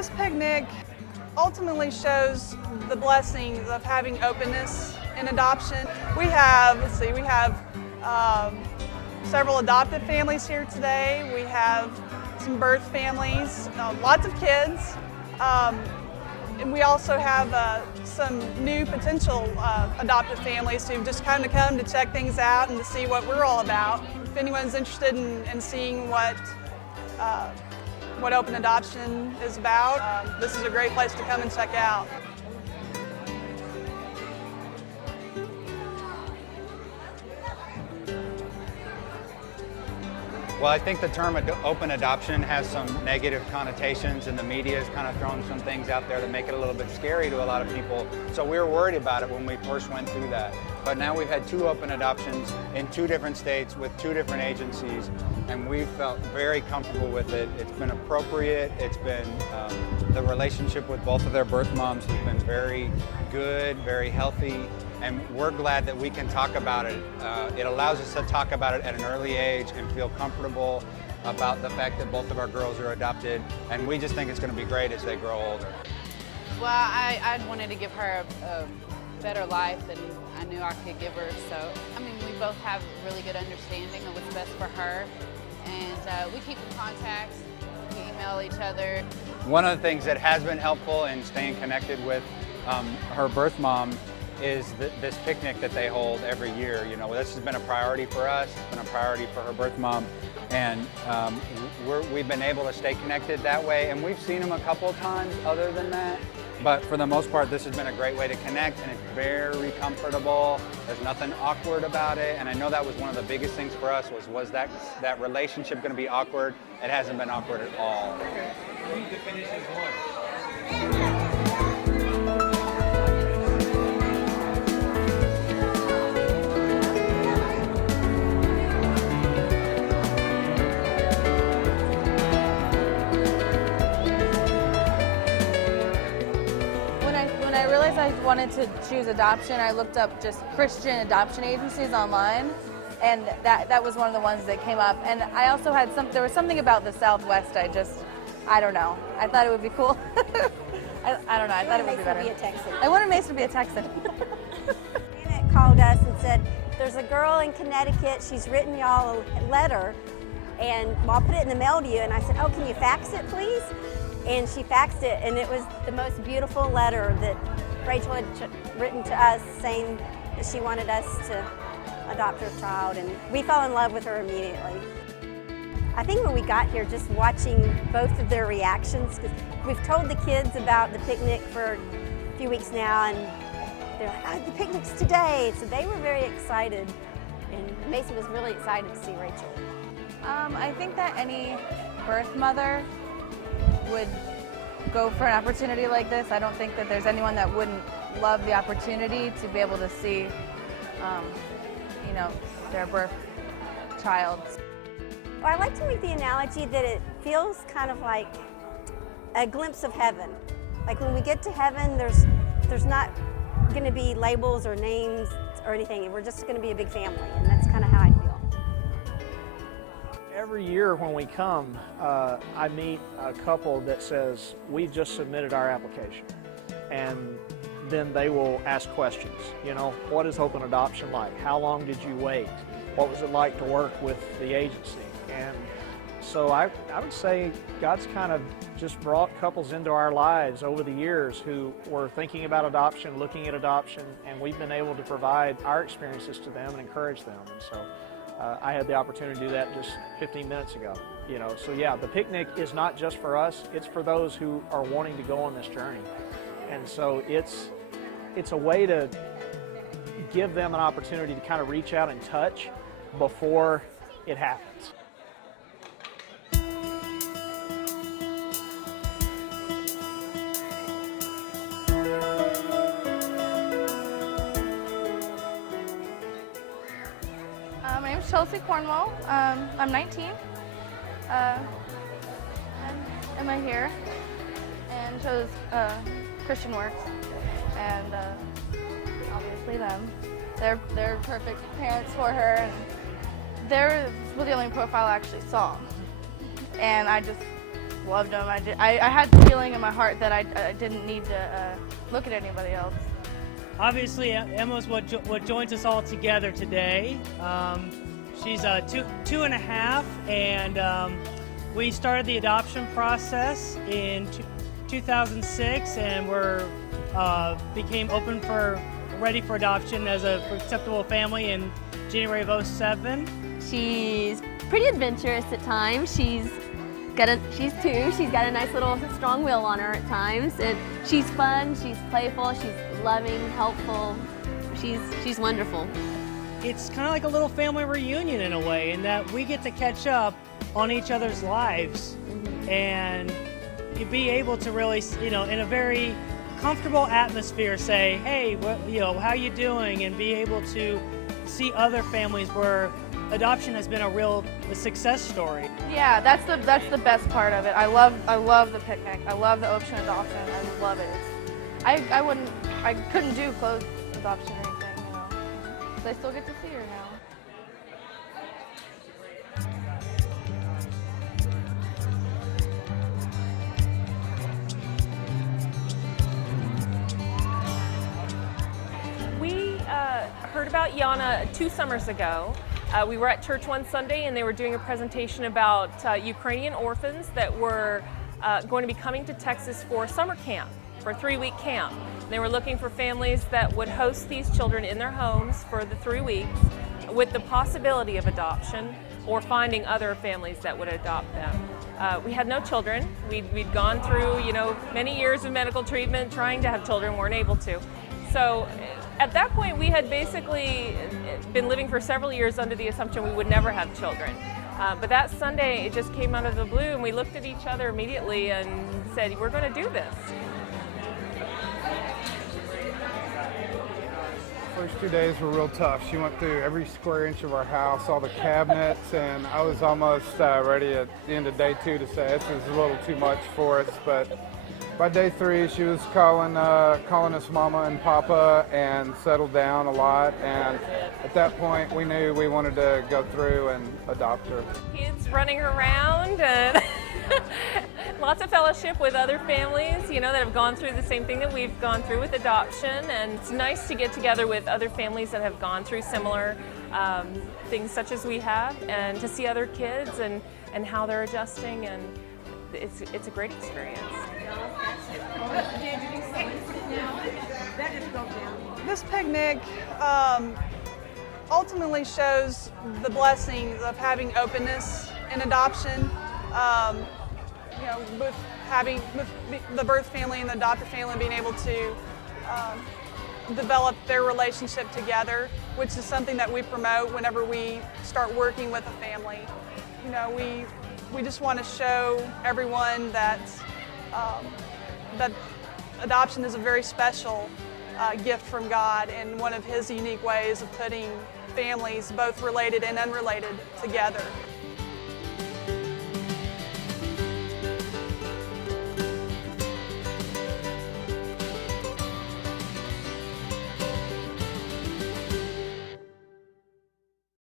This picnic ultimately shows the blessings of having openness in adoption. We have, several adopted families here today. We have some birth families, lots of kids. And we also have some new potential adoptive families who've just kind of come to check things out and to see what we're all about. If anyone's interested in seeing what open adoption is about, this is a great place to come and check out. Well, I think the term open adoption has some negative connotations, and the media has kind of thrown some things out there that make it a little bit scary to a lot of people. So we were worried about it when we first went through that. But now we've had 2 open adoptions in 2 different states with 2 different agencies, and we felt very comfortable with it. It's been appropriate. It's been, the relationship with both of their birth moms has been very good, very healthy. And we're glad that we can talk about it. It allows us to talk about it at an early age and feel comfortable about the fact that both of our girls are adopted. And we just think it's going to be great as they grow older. Well, I wanted to give her a better life than I knew I could give her. So, I mean, we both have a really good understanding of what's best for her. And we keep in contact. We email each other. One of the things that has been helpful in staying connected with her birth mom is this picnic that they hold every year. You know, this has been a priority for us, it's been a priority for her birth mom, and we've been able to stay connected that way, and we've seen them a couple of times other than that, but for the most part this has been a great way to connect, and it's very comfortable. There's nothing awkward about it, and I know that was one of the biggest things for us was that relationship going to be awkward. It hasn't been awkward at all. Okay. We need to finish this one. I wanted to choose adoption. I looked up just Christian adoption agencies online, and that was one of the ones that came up. And I also had there was something about the Southwest. I don't know. I thought it would be cool. I don't know. I thought it would be better. I wanted Mason to be a Texan. Janet called us and said, "There's a girl in Connecticut. She's written y'all a letter, and I'll put it in the mail to you." And I said, "Oh, can you fax it, please?" And she faxed it, and it was the most beautiful letter that Rachel had written to us saying that she wanted us to adopt her child, and we fell in love with her immediately. I think when we got here, just watching both of their reactions, because we've told the kids about the picnic for a few weeks now, and they're like, "Oh, the picnic's today," so they were very excited, and Mason was really excited to see Rachel. I think that any birth mother would go for an opportunity like this. I don't think that there's anyone that wouldn't love the opportunity to be able to see, you know, their birth child. Well, I like to make the analogy that it feels kind of like a glimpse of heaven. Like when we get to heaven, there's not going to be labels or names or anything. We're just going to be a big family, and that's kind of how I feel. Every year when we come, I meet a couple that says, "We've just submitted our application." And then they will ask questions. You know, what is open adoption like? How long did you wait? What was it like to work with the agency? And so I would say God's kind of just brought couples into our lives over the years who were thinking about adoption, looking at adoption, and we've been able to provide our experiences to them and encourage them. And so I had the opportunity to do that just 15 minutes ago. You know, so yeah, the picnic is not just for us, it's for those who are wanting to go on this journey. And so it's a way to give them an opportunity to kind of reach out and touch before it happens. My name is Chelsea Cornwell. I'm 19. I'm right here and chose Christian Works, and obviously them. They're perfect parents for her, and they were the only profile I actually saw. And I just loved them. I had the feeling in my heart that I didn't need to look at anybody else. Obviously, Emma's what joins us all together today. She's 2.5, and we started the adoption process in 2006, and became ready for adoption as a acceptable family in January of 2007. She's pretty adventurous at times. She's 2. She's got a nice little strong will on her at times, and she's fun. She's playful. She's loving, helpful. She's wonderful. It's kind of like a little family reunion in a way, in that we get to catch up on each other's lives, and you be able to really, in a very comfortable atmosphere, say, hey, how you doing, and be able to see other families where adoption has been a success story. Yeah, that's the best part of it. I love the picnic. I love the open adoption. I love it. I couldn't do closed adoption or anything, But I still get to see her now. We heard about Yana 2 summers ago. We were at church one Sunday, and they were doing a presentation about Ukrainian orphans that were going to be coming to Texas for summer camp, for a 3-week camp. They were looking for families that would host these children in their homes for the 3 weeks with the possibility of adoption, or finding other families that would adopt them. We had no children. We'd gone through, many years of medical treatment trying to have children, weren't able to. So at that point, we had basically been living for several years under the assumption we would never have children. But that Sunday, it just came out of the blue, and we looked at each other immediately and said, we're going to do this. First 2 days were real tough. She went through every square inch of our house, all the cabinets, and I was almost ready at the end of day 2 to say this is a little too much for us. But by day 3, she was calling us Mama and Papa, and settled down a lot. And at that point, we knew we wanted to go through and adopt her. Kids running around, and lots of fellowship with other families, that have gone through the same thing that we've gone through with adoption. And it's nice to get together with other families that have gone through similar things such as we have, and to see other kids and how they're adjusting, and it's a great experience. This picnic ultimately shows the blessing of having openness in adoption. With the birth family and the adopted family being able to develop their relationship together, which is something that we promote whenever we start working with a family. We just want to show everyone that that adoption is a very special gift from God, and one of His unique ways of putting families, both related and unrelated, together.